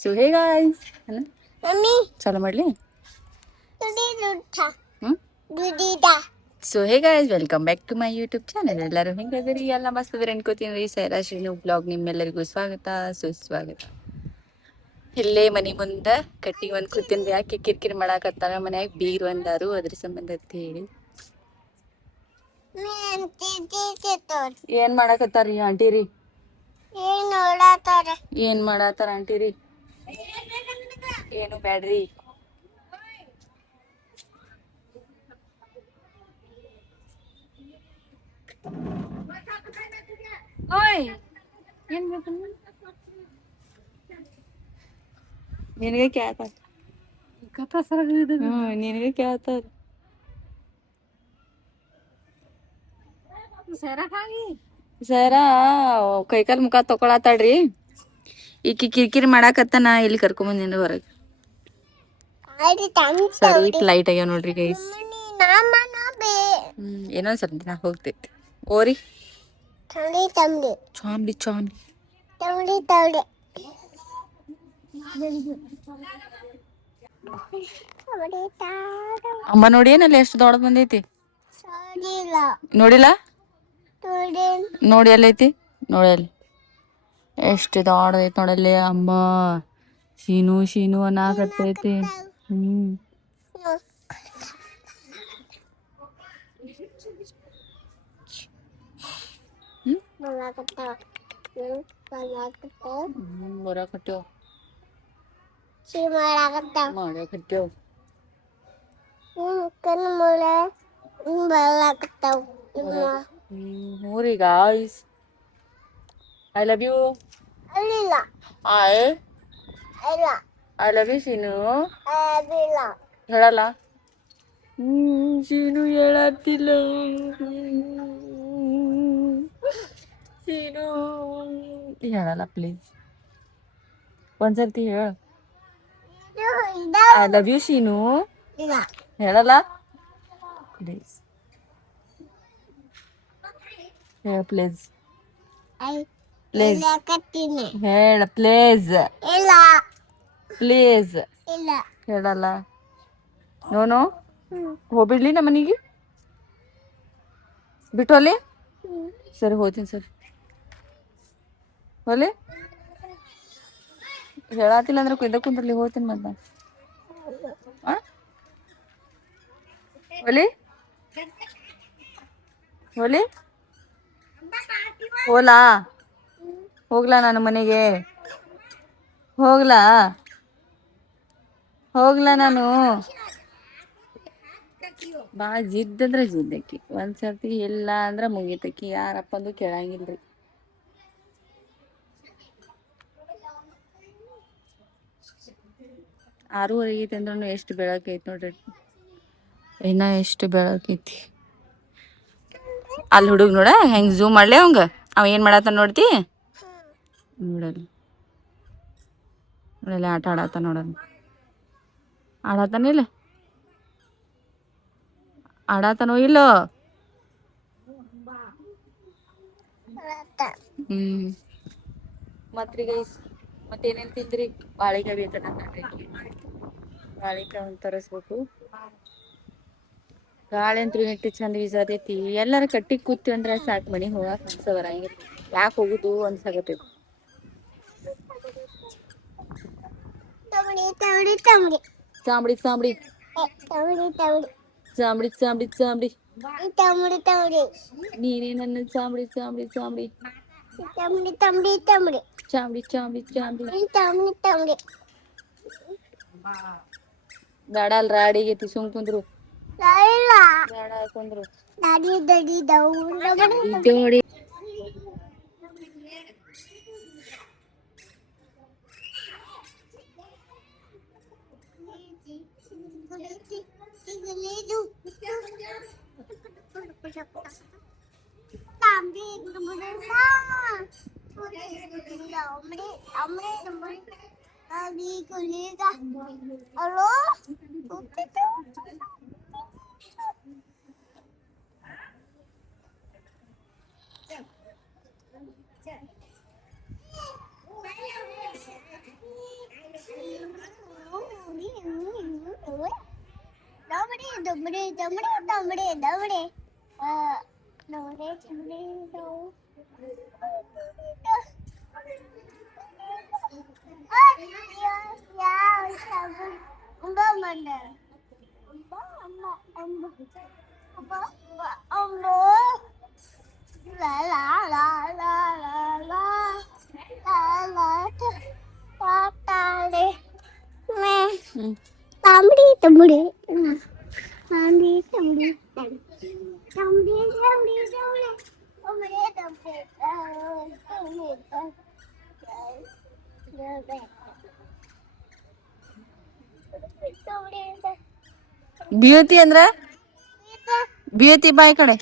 So hey guys, mummy ಚಾಲು ಮಾಡಲಿ. ದುಡಿದ so hey guys, welcome back to my YouTube channel. ಎಲ್ಲರೂ ಹೆಂಗದಿರಿ? ಎಲ್ಲ ಮಸ್ತ್ ಅದಿರಿ ಅನ್ಕೋತೀನಿ. ಸೈರಾ ಶ್ರೀನು ಬ್ಲಾಗ್ ನಿಮ್ಮೆಲ್ಲರಿಗೂ ಸ್ವಾಗತ ಸುಸ್ವಾಗತ. ಇಲ್ಲೇ ಮನೆ ಮುಂದೆ ಕಟ್ಟಿಗೆ ಒಂದು ಕೂತೀನಿ. ಯಾಕೆ ಕಿರಿಕಿರಿ ಮಾಡಾಕತ್ತಾರ ಮನ್ಯಾಗ ಬೀರು ಅಂದಾರು, ಅದ್ರ ಸಂಬಂಧ ಅಂತ ಹೇಳಿ. ಏನ್ ಮಾಡಾಕತ್ತಾರ ಆಂಟಿರಿ? ಏನ್ ಮಾಡಾತಾರ ಆಂಟಿರಿ? ಏನು ಬ್ಯಾಡ್ರಿ. ಓಯ್ ಏನ್ ಬೇಕು ನಿನಗೆ ಕೇಳ್ತಾರ. ನಿನಗೆ ಕೇಳ್ತಾರ. ಸರಾ ಕೈಕಾಲ್ ಮುಖ ತಕೊಳತಾಳ್ರಿ. ಈಕಿ ಕಿರಿಕಿರಿ ಮಾಡಾಕತ್ತನ ಇಲ್ಲಿ ಕರ್ಕೊಂಬಂದಿನ ಹೊರಗೆ. ಸರಿ ಲೈಟ್ ಆಗ್ಯಾವ ನೋಡ್ರಿ ಗೈಸ್. ಏನೋ ಸ್ವಲ್ಪ ದಿನ ಹೋಗ್ತೈತಿ. ಓರಿ ಚಾಂಬ್ಲಿ ಚಾಂಬ್ಲಿ ಅಮ್ಮ ನೋಡಿ ಏನಲ್ಲ ಎಷ್ಟು ದೊಡ್ಡ ಬಂದೈತಿ. ನೋಡಿಲ್ಲ? ನೋಡಿ ಎಲ್ಲೈತಿ? ನೋಡಿ ಅಲ್ಲಿ ಎಷ್ಟು ದೊಡ್ಡದೈತಿ ನೋಡಲ್ಲಿ. ಅಮ್ಮ ಶೀನು ಶೀನು ಅನ್ನಾಕತ್ತೈತಿ. ಬರಾಕತ್ತೇವ್ ಮಾಡಾಕತ್ತೇವ್. ಊರಿ guys, I love you. I love you Sheenu. ಹೇಳಲ್ಲ? ಶೀನು ಹೇಳತ್ತಿಲ್ಲ. ಶೀನು ಹೇಳಲ್ಲ ಪ್ಲೀಸ್. ಒಂದ್ಸರ್ತಿ ಹೇಳ ಐ ಲವ್ ಯು ಶೀನು. ಹೇಳಲ್ಲ ಪ್ಲೀಸ್. ಹೇಳ ಪ್ಲೀಸ್. ಪ್ಲೀಸ್ ಹೇಳ ಪ್ಲೀಸ್. ಪ್ಲೀಸ್ ಹೇಳಲ್ಲ. ನೋನು ಹೋಗ್ಬಿಡ್ಲಿ ನಮ್ಮ ಮನೆಗೆ ಬಿಟ್ಟು ಅಲ್ಲಿ. ಸರಿ ಹೋಗ್ತೀನಿ ಸರಿ ಹೊಲಿ. ಹೇಳತ್ತಿಲ್ಲ ಅಂದ್ರೆ ಕುಂದ ಕುಂದ್ರಲ್ಲಿ ಹೋಗ್ತೀನಿ ಮತ್ತೆ. ಹೊಲಿ ಹೊಲಿ ಹೋಲಾ ಹೋಗ್ಲಾ ನಾನು ಮನೆಗೆ? ಹೋಗ್ಲಾ ಹೋಗ್ಲಾ ನಾನು? ಬಾ ಜಿದ್ ಅಂದ್ರೆ ಜಿದ್ದಕ್ಕಿ. ಒಂದ್ಸರ್ತಿ ಇಲ್ಲ ಅಂದ್ರ ಮುಗಿತಕ್ಕಿ. ಯಾರಪ್ಪಂದು ಕೇಳಂಗಿಲ್ರಿ. 6:30 ಆಗೈತಿ ಅಂದ್ರೂ ಎಷ್ಟು ಬೆಳಕೈತಿ ನೋಡ್ರಿ. ಇನ್ನ ಎಷ್ಟು ಬೆಳಕೈತಿ. ಅಲ್ಲಿ ಹುಡುಗ ನೋಡ ಹೆಂಗ್ ಝೂಮ್ ಮಾಡ್ಲಿ ಅವಂಗ. ಅವ ಏನ್ ಮಾಡತ್ತ ನೋಡ್ತಿ? ನೋಡಲ್ಲಿ ನೋಡಲ್ಲಿ ಆಟ ಆಡತ್ತ ನೋಡಲ್ಲಿ. ಆಡತಾನಿಲ್ಲ? ಆಡಾತನೋ ಇಲ್ಲೋ? ಮತ್ರಿ ಗೈಸ್, ಮತ್ತೇನೇನ್ ತಿಂದ್ರಿ? ಬಾಳಿಕಾಯಿ ಬೇಕನ್ನ ಬಾಳಿಕಾಯಿ ಒಂದ್ ತರಸ್ಬೇಕು. ಗಾಳಿ ಅಂತೂ ಎಷ್ಟು ಚಂದ ಬೀಸತೈತಿ. ಎಲ್ಲಾರ ಕಟ್ಟಿಗ್ ಕೂತೀವಿ ಅಂದ್ರ ಸಾಕ್ ಮನಿಗ್ ಹೋಗಾಕ ಮನ್ಸ ಬರಂಗಿಲ್ಲ. ಯಾಕೆ ಹೋಗುದು ಅನ್ಸಾಕತೈತಿ. ಚಾಂಬಡಿ ಚಾಂಬಡಿ ಚಾಂಬಡಿ ಚಾಂಬಡಿ ಚಾಂಬಡಿ ನೀನೇ ನನ್ನ ಚಾಂಬಡಿ ಚಾಂಬಡಿ ಚಾಂಬಡಿ ಚಾಂಬಡಿ ಚಾಂಬಡಿ ಚಾಂಬಡಿ. ಬೇಡ ಅಲ್ ರಾಡಿಗೈತಿ. ಸುಮ್ ಕುಂದ್ರು. ಬೇಡ ಕುಂದ್ರು. ಬಿಯುತಿ ಅಂದ್ರ ಬಿಯುತಿ ಬಾಯ್ ಕಡೆ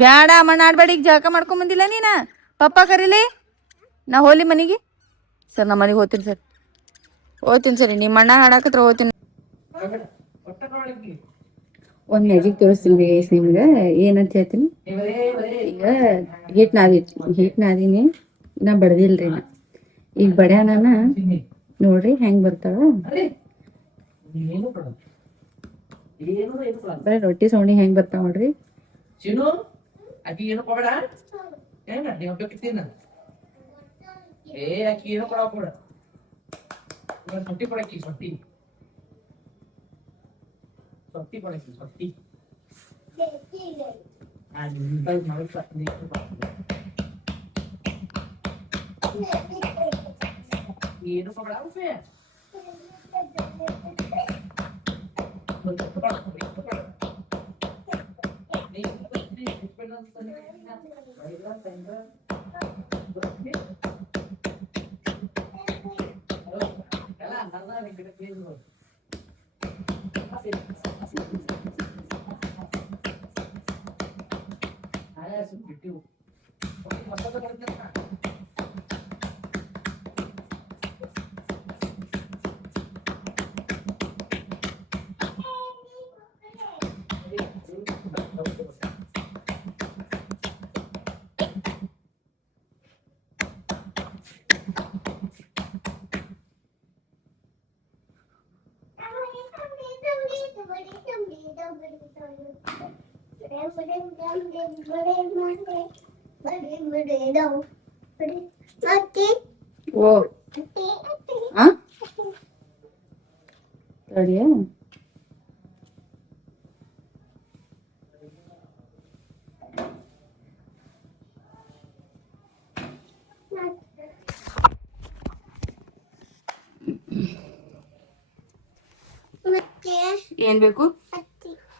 ಬ್ಯಾಡ ಮಣ್ಣಾಡ್ಬೇಡಿ. ಈಗ ಜಳಕ ಮಾಡ್ಕೊಂಡ್ ಬಂದಿಲ್ಲ ನೀನ. ಪಪ್ಪ ಕರೀಲಿ, ನಾ ಹೋಲಿ ಮನಿಗೆ. ಸರ್ ನಾ ಮನೆಗೆ ಹೋಗ್ತೀನಿ ಸರ್, ಹೋಗ್ತೀನಿ ಸರಿ. ನಿಮ್ಮ ಅಣ್ಣ ಹಾಡಾಕತ್ರ ಹೋಗ್ತೀನಿ. ಒಂದು ಮ್ಯಾಜಿಕ್ ತೋರಿಸ್ತೀನಿ ನಿಮ್ಗೆ. ಏನಂತ ಹೇಳ್ತೀನಿ, ಈಗ ಹೀಟ್ ನಾದೀನಿ, ನಾ ಬಡ್ದಿಲ್ರಿ. ನಾ ಈಗ ಬಡ್ಯಾನ ನೋಡ್ರಿ ಹೆಂಗ್ ಬರ್ತಾವ. ಬರೀ ರೊಟ್ಟಿ ಸೌಂಡಿ ಹೆಂಗ್ ಬರ್ತಾವ ನೋಡ್ರಿ. ಓ ತಡಿಯ, ಏನ್ ಬೇಕು?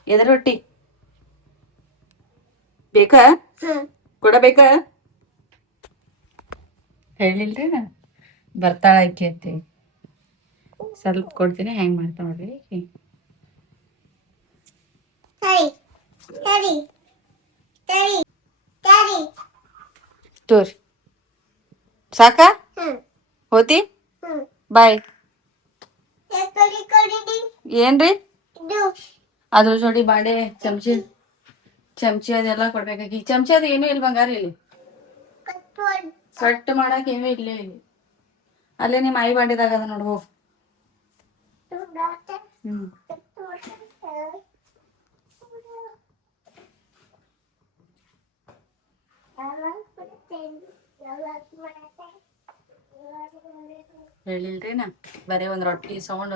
ಎದ್ರ ರೊಟ್ಟಿ ಬೇಕಾ? ಕೊಡಬೇಕಾ? ಹೇಳಿಲ್ರಿ ನಾ ಬರ್ತಾಳ ಆಕಿ ಅಂತ. ಸ್ವಲ್ಪ ಕೊಡ್ತೀನಿ, ಹೆಂಗ್ ಮಾಡ್ತಾ ನೋಡ್ರಿ. ತೋರಿ ಸಾಕ ಹೋತಿ. ಬಾಯ್. ಏನ್ರಿ ಅದ್ರ ಜೋಡಿ ಬಾಂಡೆ ಚಮಚಿ ಅದೆಲ್ಲ ಕೊಡ್ಬೇಕಾಗಿ. ಚಮಚಿ ಅದು ಏನೂ ಇಲ್ಲ ಬಂಗಾರ. ಇಲ್ಲಿ ಕಟ್ ಮಾಡಕ್ ಏನೂ ಇಲ್ಲೇ ಇಲ್ಲಿ. ಅಲ್ಲೇ ನಿಮ್ಮ ಆಯಿ ಬಾಂಡೆದಾಗ ಅದ ನೋಡ್, ಹೋಗ್. ಹೇಳಿಲ್ರಿ ನಾ ಬರೀ ಒಂದ್ ರೊಟ್ಟಿ ಸೌಂಡ್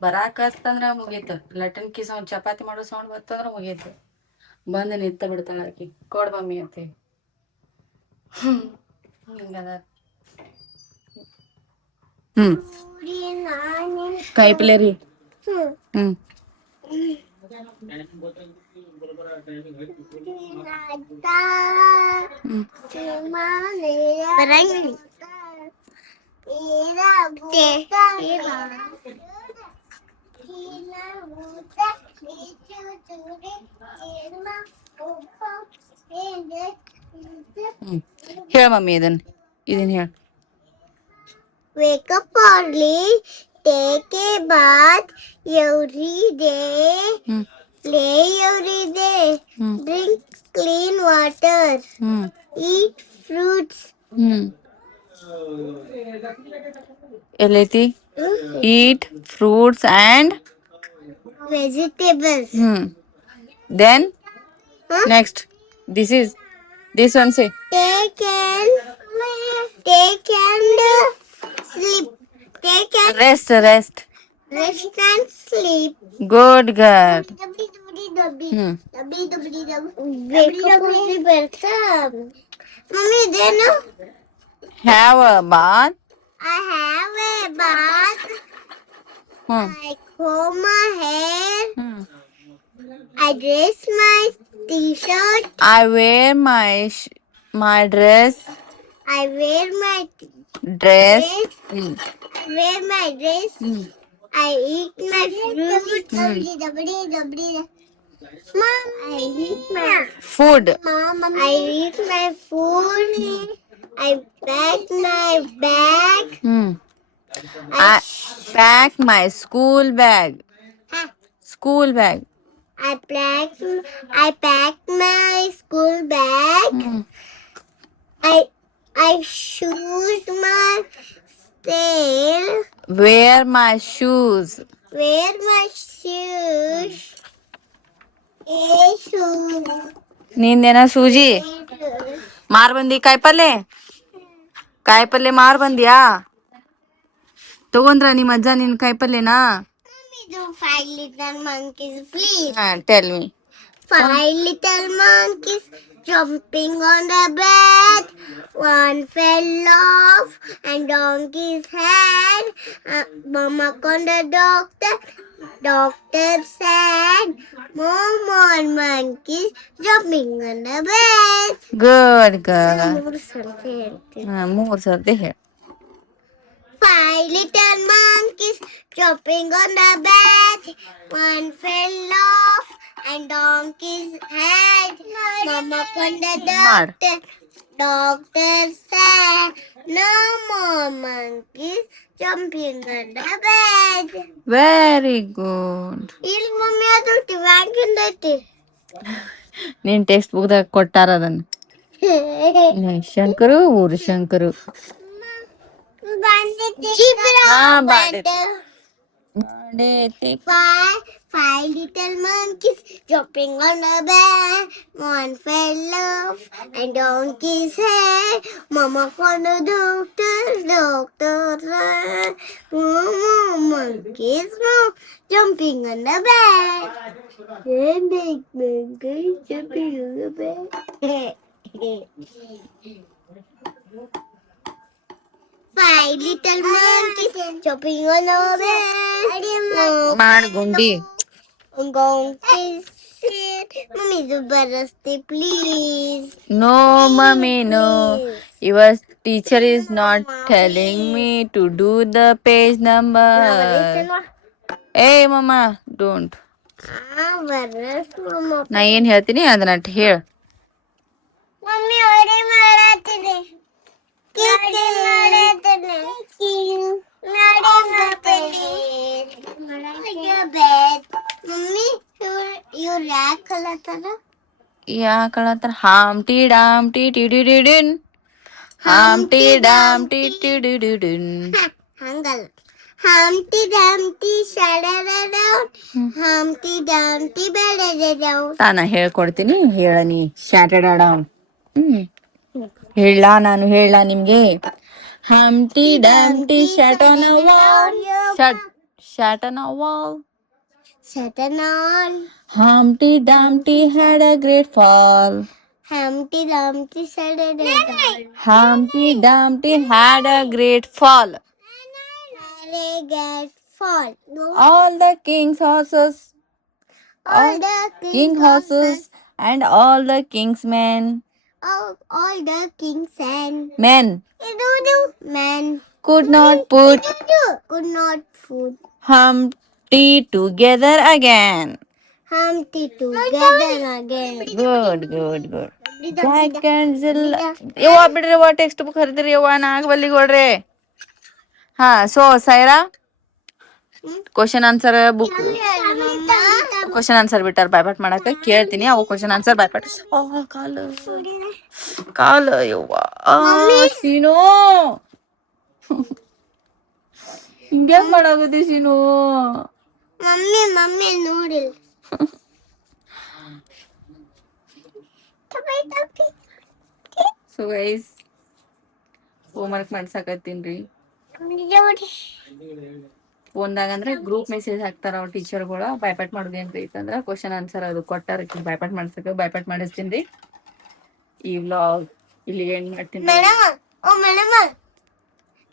ಬರಾಕತ್ತಂದ್ರ ಮುಗೀತು. ಲಟನ್ಕಿ ಸೌಂಡ್, ಚಪಾತಿ ಮಾಡೋ ಸೌಂಡ್ ಬರ್ತಂದ್ರ ಮುಗೀತು. ಬಂದು ನಿಂತ ಬಿಡ್ತಾಳ ಆಕಿ, ಕೊಡ್ ಮಮ್ಮಿ ಅಂತ. ಹಿಂಗದ. ಕಾಯಿಪಲ್ಲೆ ರೀ. ಹೇಳ ಮಮ್ಮಿ, ಇದನ್ ಹೇಳ. Wake up early, take a bath every day, play every day, drink clean water, eat fruits. ಎಲ್ಲೈತಿ? Eat fruits and vegetables. Then Huh? next. This one say. They can sleep. They can Rest. rest and sleep. Good girl. Wake up early, welcome. Mommy, then Have a bath. I have a bath. Hmm. I comb my hair. Hmm. I dress my t-shirt. I wear my dress. I wear my Dress. I wear my dress. I eat my fruits. Mom, I eat my Food. I eat my food. I pack my bag. I pack my school bag. School bag. I pack my school bag. I choose my tail. Wear my shoes. Wear my shoes. Shoes. ನಿಂದೇನ ಸೂಜಿ ಮಾರ್ ಬಂದಿ ಕಾಯಿಪಲ್ಲೆ ಮಾರ್ ಬಂದ್ಯಾ ತಗೊಂಡ್ರ ನಿಮ್ಮ ಅಜ್ಜ ನಿನ್ ಕಾಯಿಪಲ್ಲೆನಾ Mommy, do 5 little monkeys, please. Tell me 5 little monkeys jumping on the bed. One fell off and donkey's head. Mama called the doctor. Doctor said, "No more monkeys jumping on the bed." Good girl ಮೂರು ಸರ್ತಿ ಹೇಳ್ತೀನಿ. 3 ಸರ್ತಿ ಹೇಳ 5 little monkeys jumping on the bed. One fell off and donkey's head. Mama called the doctor. Doctor said, "No more monkeys jumping on the bed." Very good ಇಲ್ಲಿ mummy ಅದು ತಿವಾಂಗಿಂದ ಐತಿ. ನಿನ್ text ಬುಕ್ದಾಗ ಕೊಟ್ಟಾರ ಅದನ್ನ ಶಂಕರು ಊರು Shankar Five little monkeys jumping on the bed. One fell off and donkey's head. Mama found the doctor. Doctor said, "No more monkeys jumping on the bed." Monkeys jumping on the bed. 5 little monkeys jumping on the bed. ಮಾಡ್ ಗುಂಡಿ Monkeys said, "Mommy, do baraste, please." No mummy no your teacher is not telling me to do the page number ಏ mumma don't ಬರಸ್ ಮಮ್ಮ. ನಾ ಏನ್ ಹೇಳ್ತೀನಿ ಅದನ್ನ ಹೇಳ mummy ಅವರೇ ಮಾಡಾತಿದೆ. ಮಮ್ಮಿ ಇವ್ರು ಯಾಕೆ ಕಲತ್ತಾರ? ಯಾಕಳತ್ತಾರ ಹಾಮ್ಟಿ ಡಾಮ್ಟಿ ಟಿಡಿಡಿಡಿನ್ ಹಾಮ್ಟಿ ಡಾಮ್ಟಿ ಟಿಡಿಡಿಡಿನ್ ಹಂಗಲ್ಲ. Humpty Dumpty shattered down. Humpty Dumpty bedded down. ತಾನ ಹೇಳ್ಕೊಡ್ತೀನಿ ಹೇಳನಿ ಸ್ಯಾಟರ್ಡೆ ಡೌನ್ ಹೇಳ ನಿಮ್ಗೆ ಹಂಪ್ಟಿ ಡಂಪ್ಟಿ sat on a wall. Sat on a wall. Sat on. Humpty Dumpty had a great fall. Humpty Dumpty shattered down. Humpty Dumpty had a great fall. All the king's horses. All the King horses and all the king's men. All the kings and Men men could not put Humpty together again. Humpty together again. Good. Jack and Jill. ಯವ್ವ ಬಿಡ್ರಿ ಯವ್ವ text book ಹರಿದ್ರಿ ಯವ್ವ ನಾಗವಲ್ಲಿ ಕೊಡ್ರಿ ಹಾ so Saira question answer book question answer ಬಿಟ್ಟಾರ ಬಾಯ್ಪಾಟ್ ಮಾಡಕ್ಕೆ ಕೇಳ್ತೀನಿ ಅವು ಕ್ವಶನ್ ಆನ್ಸರ್ ಬಾಯ್ಪಾಟ್ ಕಾಲು ಯವ್ವ ಸೀನೋ ಹಿಂಗ್ಯಾಕ್ ಮಾಡಾಗದಿ Seenu? Mummy mummy noodle so guys homework ಮಾಡ್ಸಾಕತ್ತೀನ್ರಿ. ಫೋನ್ದಾಗ ಅಂದ್ರೆ ಗ್ರೂಪ್ ಮೆಸೇಜ್ ಹಾಕ್ತಾರ ಅವ್ರ ಟೀಚರ್ಗಳು. ಬೈಪಾಟ್ ಮಾಡೋದು ಏನ್ರಿ ಐತಂದ್ರ ಕ್ವಶನ್ ಆನ್ಸರ್ ಅದು ಕೊಟ್ಟಾರ, ಬೈಪಾಟ್ ಮಾಡ್ಸಕ ಬೈಪಾಟ್ ಮಾಡಿಸ್ತೀನ್ರಿ. ಈ ವ್ಲಾಗ್ ಇಲ್ಲಿ ಏನ್ ಮಾಡ್ತೀನಿ. ಮೇಡಮ್, ಓ ಮೇಡಮ್,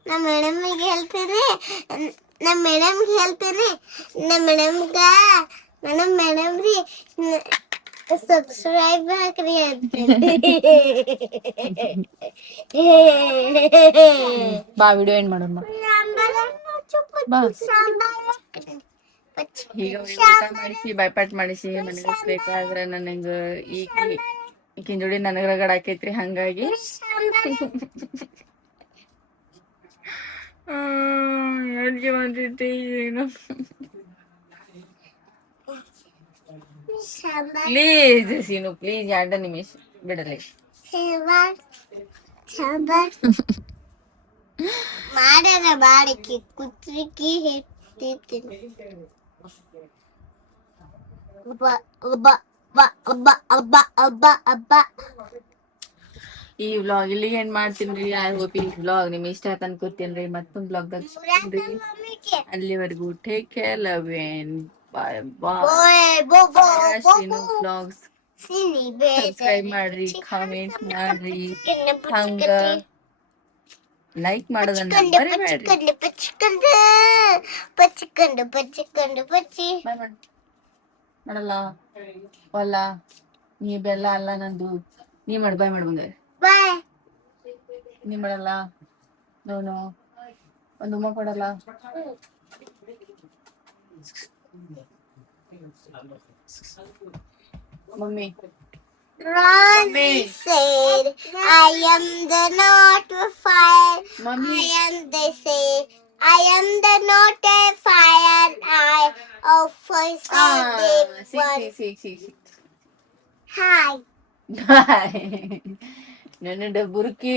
ನಮ್ಮ ಮೇಡಮ್ಗೆ ಹೇಳ್ತೀನಿ, ನಮ್ಮ ಮೇಡಮ್ಗೆ ಹೇಳ್ತೀನಿ, ನಮ್ಮ ಮೇಡಮ್ಗ ಮೇಡಮ್ ರೀ ಸಬ್ಸ್ಕ್ರೈಬ್ ಹಾಕ್ರಿ ಅಂತ. ಬಾ ವಿಡಿಯೋ ಏನ್ ಮಾಡೋಣ ಬಾ. ಈಗ ಊಟ ಮಾಡಿಸಿ ಬೈಪಾಟ್ ಮಾಡಿಸಿ ಮನೆಗಿಸ್ಬೇಕಾದ್ರೆ ನನಗ ಈಕಿನ ಜೋಡಿ ನನಗ ರಗಡ ಆಕೈತ್ರಿ. ಹಂಗಾಗಿ ಅಡ್ಗೆ ಬಂದಿದ್ದೆ ಏನು. ಪ್ಲೀಸ್ ಸೀನು ಪ್ಲೀಸ್ 2 ನಿಮಿಷ ಬಿಡಲಿ. ಮಾಡರ ಬಾಡಕಿ ಕುತ್ರಿಕಿ ಹೇಳ್ತೀನಿ. ಈ ವ್ಲಾಗ್ ಇಲ್ಲಿ ಏನ್ ಮಾಡ್ತೀನ್ರಿ. ಐ ಹೋಪ್ ಈ ವ್ಲಾಗ್ ನಿಮ್ ಇಷ್ಟ ಆಯ್ತು ಅನ್ಕೋತೀನ್ರಿ. ಮತ್ತೊಂದ್ ವ್ಲಾಗ್ ದಾಗ ಸಿಗ್ತೀನ್ರಿ. ಅಲ್ಲಿವರೆಗೂ take care, love and bye bye. Vlogs subscribe ಮಾಡ್ರಿ, ಕಾಮೆಂಟ್ ಮಾಡ್ರಿ, ಹಂಗ ಲೈಕ್ ಮಾಡೋದನ್ನ ಮರಿಬೇಡ್ರಿ. ಮಾಡಲ್ಲ ಅಲ್ಲ ನೀ ಬೆಲ್ಲ ಅಲ್ಲ ನಂದು. ನೀ ಮಾಡಿ ಬಾಯ್ ಮಾಡ್ಬಂಗ. ನೀ ಮಾಡಲ್ಲ ನೋನು ಒಂದು ಉಮ್ಮ ಕೊಡಲ್ಲ. Mummy Ron said, I am the notifier. Mommy. I am the say, I am the notifier. I officer ಸಿಕ್. Hi. ಬಾಯ್. ನನ್ನ ಡಬ್ಬುರ್ಕಿ